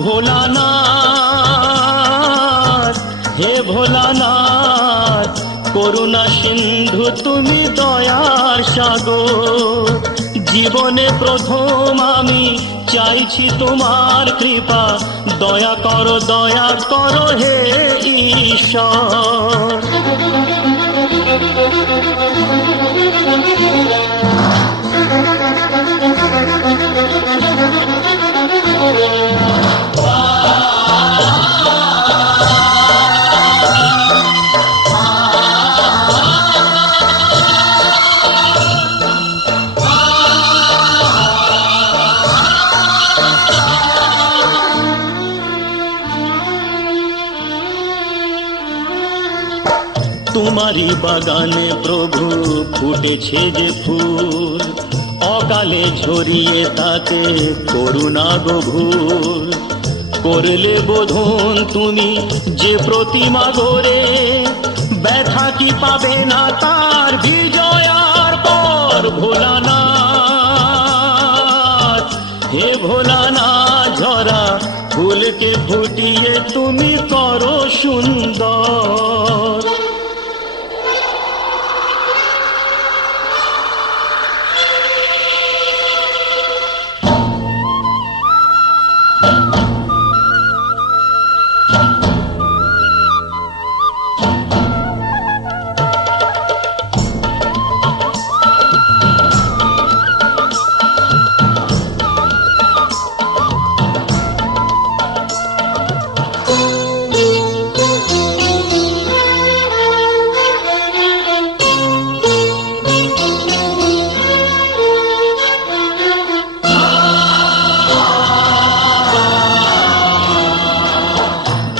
ভোলানাথ, হে ভোলানাথ, করুণা সিন্ধু তুমি দয়ার সাগর। জীবনে প্রথম আমি চাইছি তোমার কৃপা, দয়া করো হে ঈশ্বর। তোমারই বাগানে প্রভু ফুটেছে যে ফুল, অকালে ঝরিয়ে তাতে করুণা গভুর। করলে বোধন তুমি যে প্রতিমা গড়ে, ব্যথা কি পাবে না তার বিজয়ার পর। ভোলানাথ, হে ভোলানাথ, ঝরা ফুলকে ফুটিয়ে তুমি করো সুন্দর।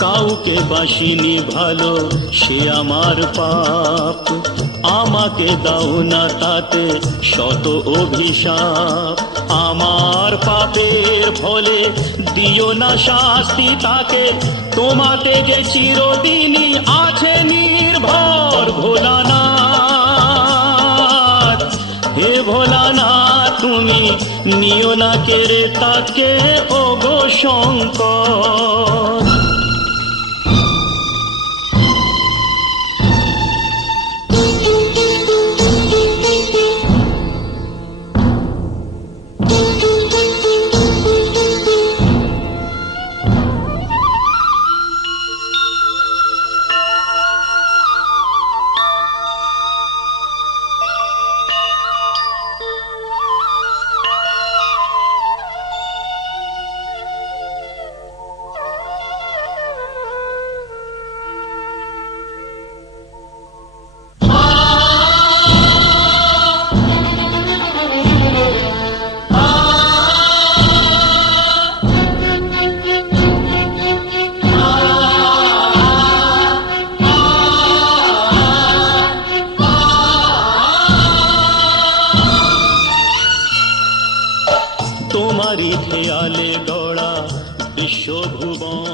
কাউকে বাসিনি ভালো সে আমার পাপ, আমাকে দাও না তাতে শত অভিশাপ। আমার পাপের ফলে দিও না শাস্তি তাকে, তোমাতে যে চিরদিনই আছে নির্ভর। ভোলানাথ, হে ভোলানাথ, তুমি নিও না কেড়ে তাকে ওগো শঙ্কর। তোমারই খেয়ালে গড়া বিশ্বভুবন।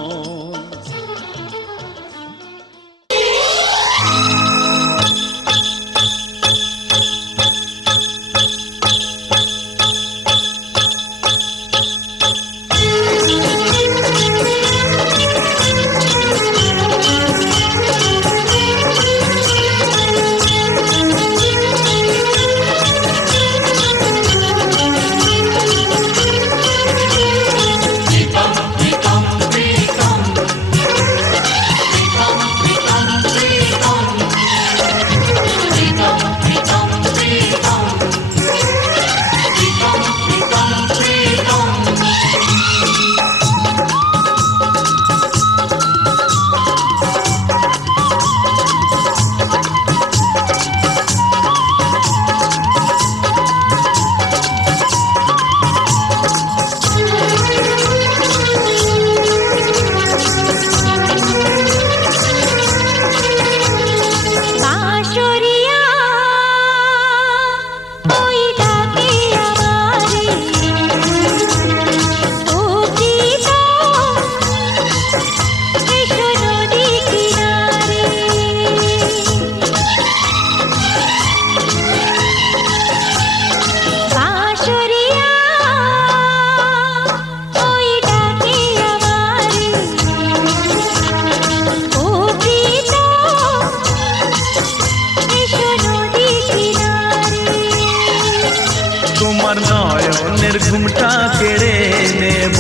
তোমার নয়নের ঘুমটা কেড়ে নেব,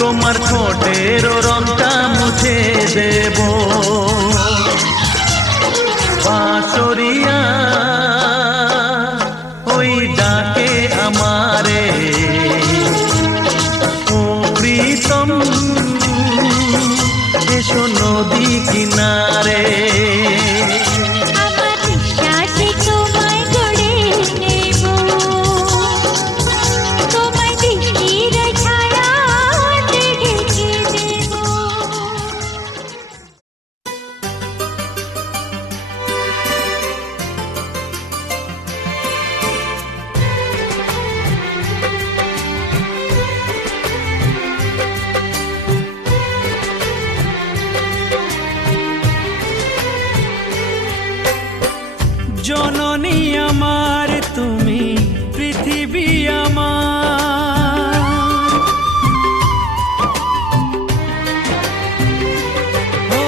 তোমার ঠোঁটের রংটা মুছে দেব। বাঁশরিয়া ওই ডাকে আমারে, ও প্রীতম এসো নদী কিনারে। জননী আমার তুমি পৃথিবী আমার, ও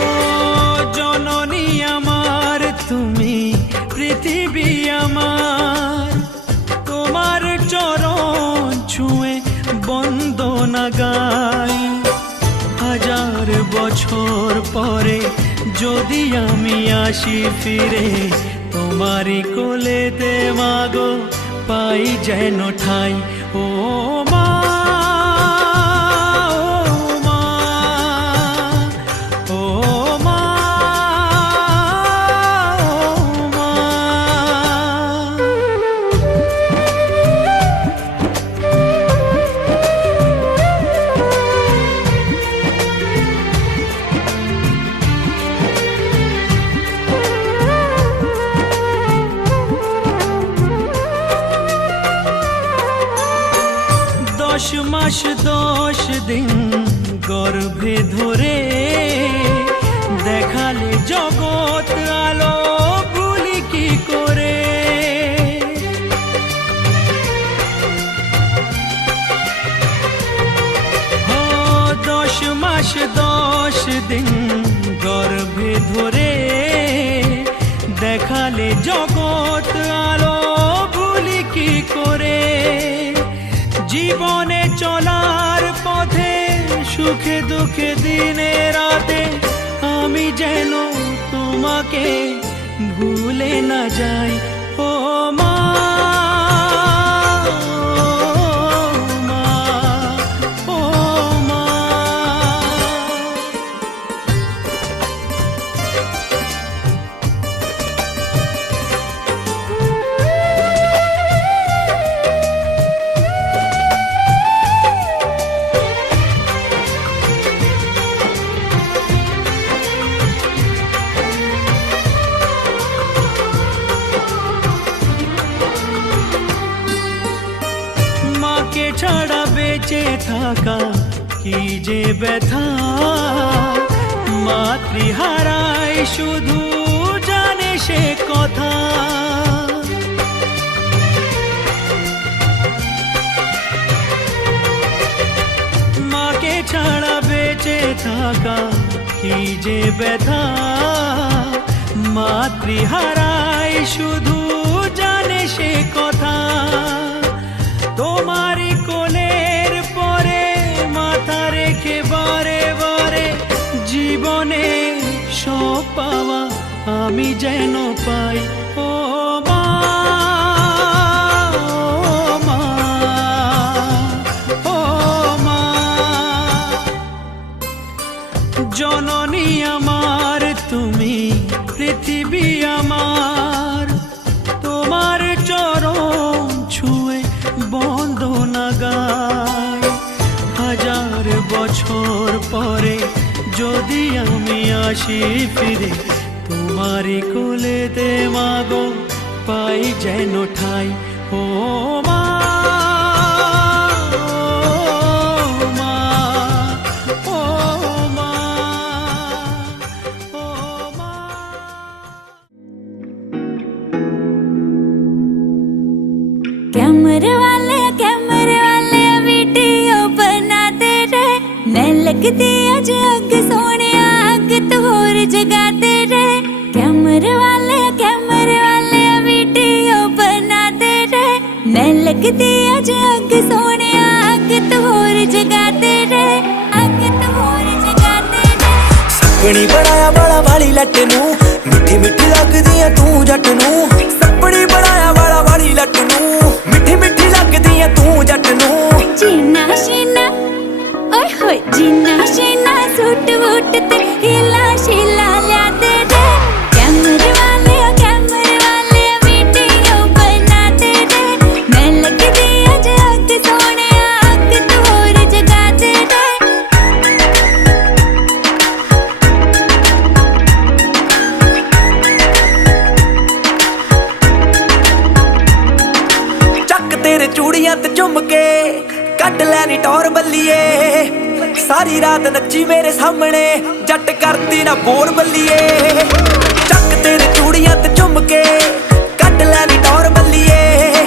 জননী আমার তুমি পৃথিবী আমার। তোমার চরণ ছুঁয়ে বন্দনা গাই, হাজার বছর পরে যদি আমি আসি ফিরে, তোমারি কোলেতে মাগো পাই যেন ঠাই। ও মা, ও মা, ও মা। দশ মাস 10 দিন গর্ভে ধরে দেখালে জগৎ আলো ভুলি কি করে। 10 মাস 10 দিন গর্ভে ধরে দেখালে জগৎ আলো ভুলি কি করে। জীবনে চলার পথে সুখে দুঃখে দিনে রাতে আমি যেন তোমাকে ভুলে না যাই। ও মা, ও মা। মাকে ছাড়া বেঁচে থাকা কি যে ব্যথা, মাতৃহারাই শুধু জানে সে কথা। মাকে ছাড়া বেঁচে থাকা কি যে ব্যথা, মাতৃহারাই শুধু জানে সে কথা। তোমারি কোলের পরে মাথা রেখে বারে বারে জীবনে সব পাওয়া আমি যেন পাই। ও মা, ও মা, ও মা। জননী আমার তুমি পৃথিবী আমার, তোমার চরণ ছুঁয়ে বন্দনা গাই। হাজার বছর পরে যদি আমি আসি ফিরে, তোমারি কোলেতে মাগো পাই যেন ঠাই। ও মা, ও মা, ও মা, ও মা। कैमरे वाले वीडियो बनाते रहे, मैं लगती आज अग सोने अग तो होर जगाते रहे। कैमरे वाले वीडियो बनाते रहे, मैं लगदी अज अग सोने अग तो होर जगाते रे अग तो होर जगाते रे सपनी बनाया वाला वाली लट नू मिठी मिठी लगदी है तू जट नू सपनी बनाया वाला वाली लट नू मिठी मिठी लगदी है तू जट नू जीना शीना ओए होए जीना शीना सूट वूट ते हिला शीला लिया दे रे कैमरे वाले वीडियो बनाते रे मैं लगदी अज अग सोने अग तो होर जगाते रे ਚੱਕ ਤੇਰੇ ਚੂੜੀਆਂ ਤੇ ਝੁੰਮ ਕੇ ਕੱਢ ਲੈਣੀ ਟੌਰ ਬੱਲੀਏ ਸਾਰੀ ਰਾਤ ਨੱਚੀ ਮੇਰੇ ਸਾਹਮਣੇ ਜੱਟ ਕਰਦੀ ਨਾ ਬੋਰ ਬੱਲੀਏ ਚੱਕ ਤੇਰੇ ਚੂੜੀਆਂ ਤੇ ਝੁੰਮ ਕੇ ਕੱਢ ਲੈਣੀ ਟੌਰ ਬੱਲੀਏ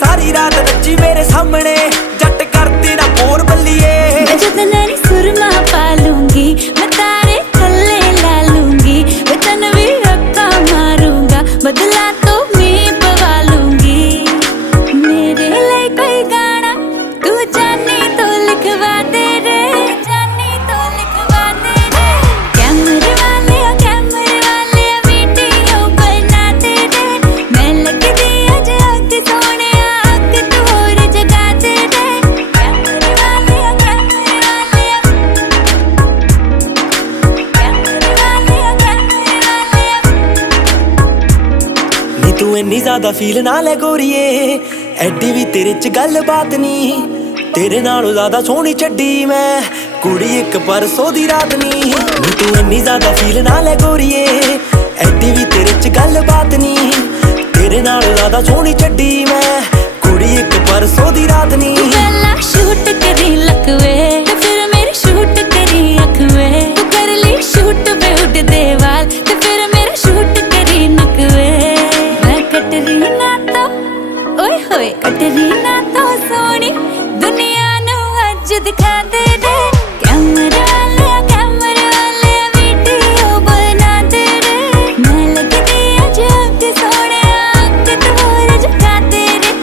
ਸਾਰੀ ਰਾਤ ਨੱਚੀ ਮੇਰੇ ਸਾਹਮਣੇ ਜੱਟ ਕਰਦੀ ਨਾ ਬੋਰ ਬੱਲੀਏ मैं जतनारी सुरमा पालूंगी मैं तारे थल्ले ला लूंगी मैं तन भी रक्का मारूंगा बदला तो मैं पवा लूंगी मेरे लिए कोई गाना तू जानी तो लिखवा दे रे जानी तो लिखवा दे रे कैमरे वाले वीडियो बनाते रे मैं लगदी अज अग सोने अग तो होर जगाते रे कैमरे वाले ਨੀ ਤੂੰ ਇੰਨੀ ਜ਼ਿਆਦਾ ਫੀਲ ਨਾ ਲੈ ਗੋਰੀਏ ਐਡੀ ਵੀ ਤੇਰੇ ਚ ਗੱਲਬਾਤ ਨਹੀਂ ਤੇਰੇ ਨਾਲੋਂ ਜ਼ਿਆਦਾ ਸੋਹਣੀ ਛੱਡੀ ਮੈਂ ਕੁੜੀ ਇੱਕ ਪਰਸੋਂ ਦੀ ਰਾਤ ਨਹੀਂ ਨੀ ਤੂੰ ਇੰਨੀ ਜ਼ਿਆਦਾ ਫੀਲ ਨਾ ਲੈ ਗੋਰੀਏ ਐਡੀ ਵੀ ਤੇਰੇ ਚ ਗੱਲਬਾਤ ਨਹੀਂ ਤੇਰੇ ਨਾਲੋਂ ਜ਼ਿਆਦਾ ਸੋਹਣੀ ਛੱਡੀ ਮੈਂ ਕੁੜੀ ਇੱਕ ਪਰਸੋਂ ਦੀ ਰਾਤ ਨਹੀਂ पहला शूट करी लखवे तो फिर मेरी शूट करी अखवे तू कर ली शूट पे उड़दे वाल तो फिर मेरा शूट करी नखवे मैं कटरीना तो ओए होए कटरीना तो सोनी दुनिया नू अज दिखा दे रे कैमरे वाले वीडियो बनाते रे मैं लगदी अज अग सोने अग तो होर जगाते रे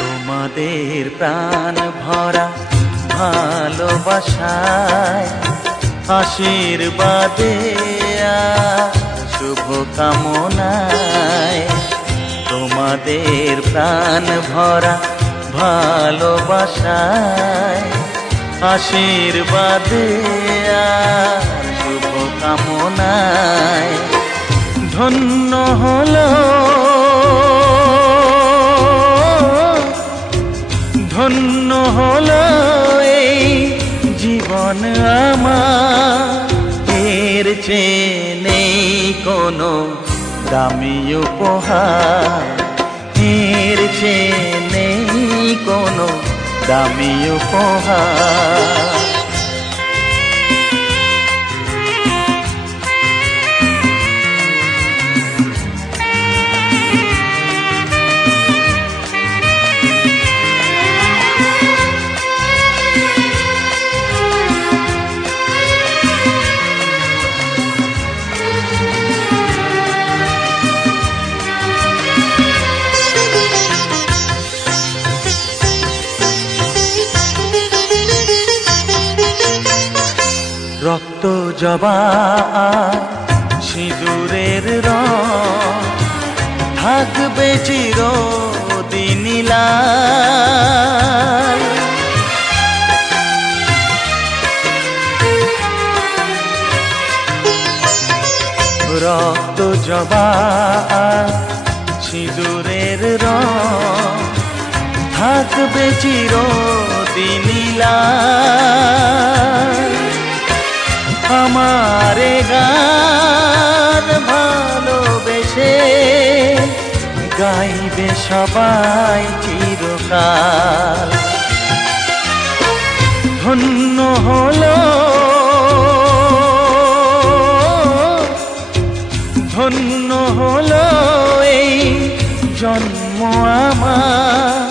তোমাদের প্রাণ ভরা ভালোবাসায় আশীর্বাদে আর শুভ কামনায় তোমাদের প্রাণ ভরা ভালোবাসায় আশীর্বাদে আর শুভ কামনায় ধন্য হলো ধন্য হলো এই জীবন আমার এর চেয়ে নেই কোনো দামি উপহার এর চেয়ে নেই কোনো দামি উপহার রক্ত জবা সিঁদুরের রং থাকবে চিরদিন লাল রক্ত জবা সিঁদুরের রং থাকবে চিরদিনই লাল। আমারে গান ভালোবেসে গাইবে সবাই চিরকাল। ধন্য হলো ধন্য হলো এই জন্ম আমার,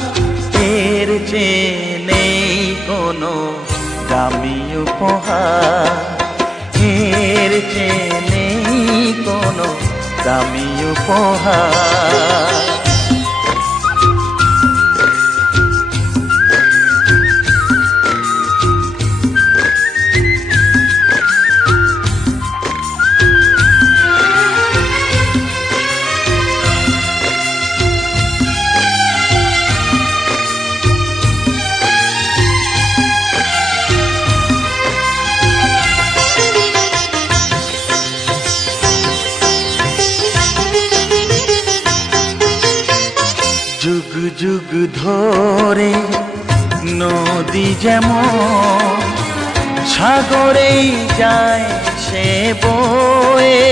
এর চেয়ে নেই কোনো দামি উপহার, এর চেয়ে নেই কোনো দামি উপহার। যুগ যুগ ধরে নদী যেমন সাগরেই যায় সে বয়ে,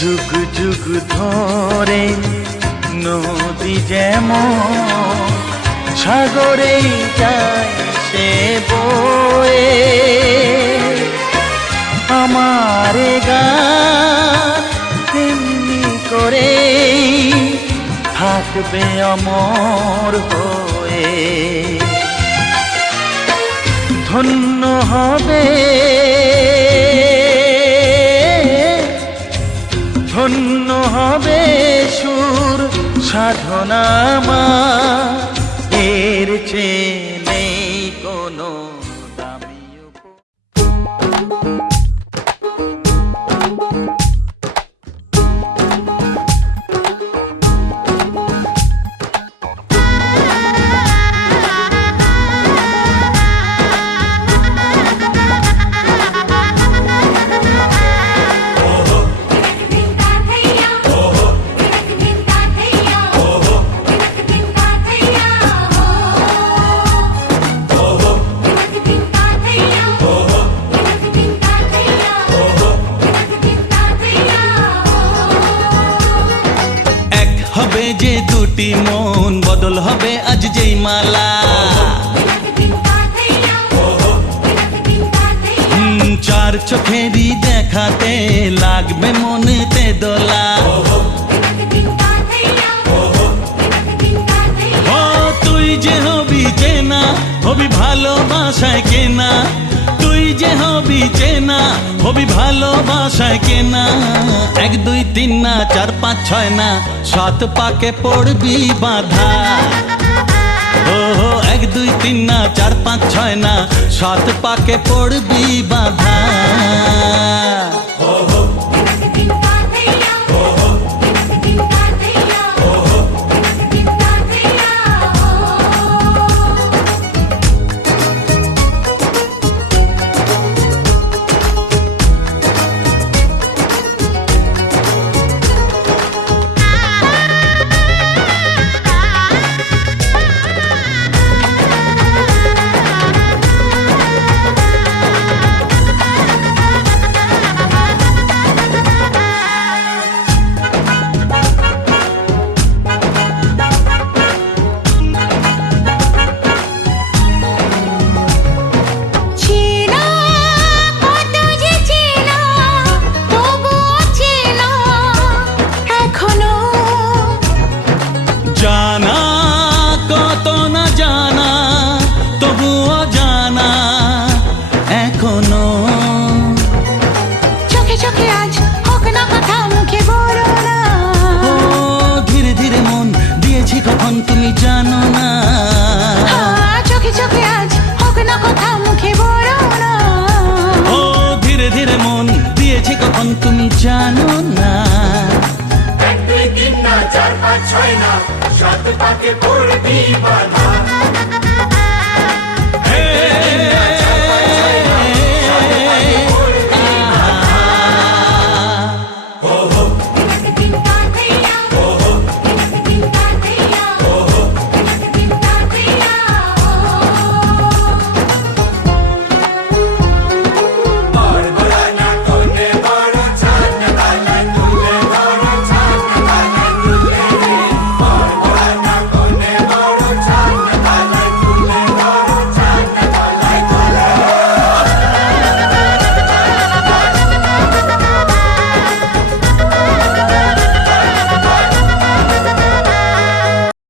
যুগ যুগ ধরে নদী যেমন সাগরেই যায় সে বয়ে, আমারে গান তেমনি করে থাকবে অমর হয়ে। ধন্য হবে ধন্য হবে সুর সাধনা আমার, এর চেয়ে নেই কোনো দামি যে দুটি মন বদল হবে আজ যেই মালা, চার চোখেরই দেখাতে লাগবে মনেতে দোলা। ও তুই যে হবি চেনা হবি ভালোবাসায় কেনা, তুই যে হবি চেনা হবি ভালোবাসায় কেনা। 1 2 3 না 4 5 6 না 7 পাকে পড়বি বাধা। ও 1 2 3 না 4 5 6 না 7 পাকে পড়বি বাধা। জানা কত না জানা তবুও জানা এখনো, চোখে চোখে আজ হোক না কথা মুখে বলো না। ও ধীরে ধীরে মন দিয়েছি কখন তুমি জানো না। চোখে চোখে আজ হোক না কথা মুখে বলো না। ও ধীরে ধীরে মন দিয়েছি কখন তুমি জানো না। 1 2 3 না 4 5 6 না 7 পাকে পড়বি বাধা।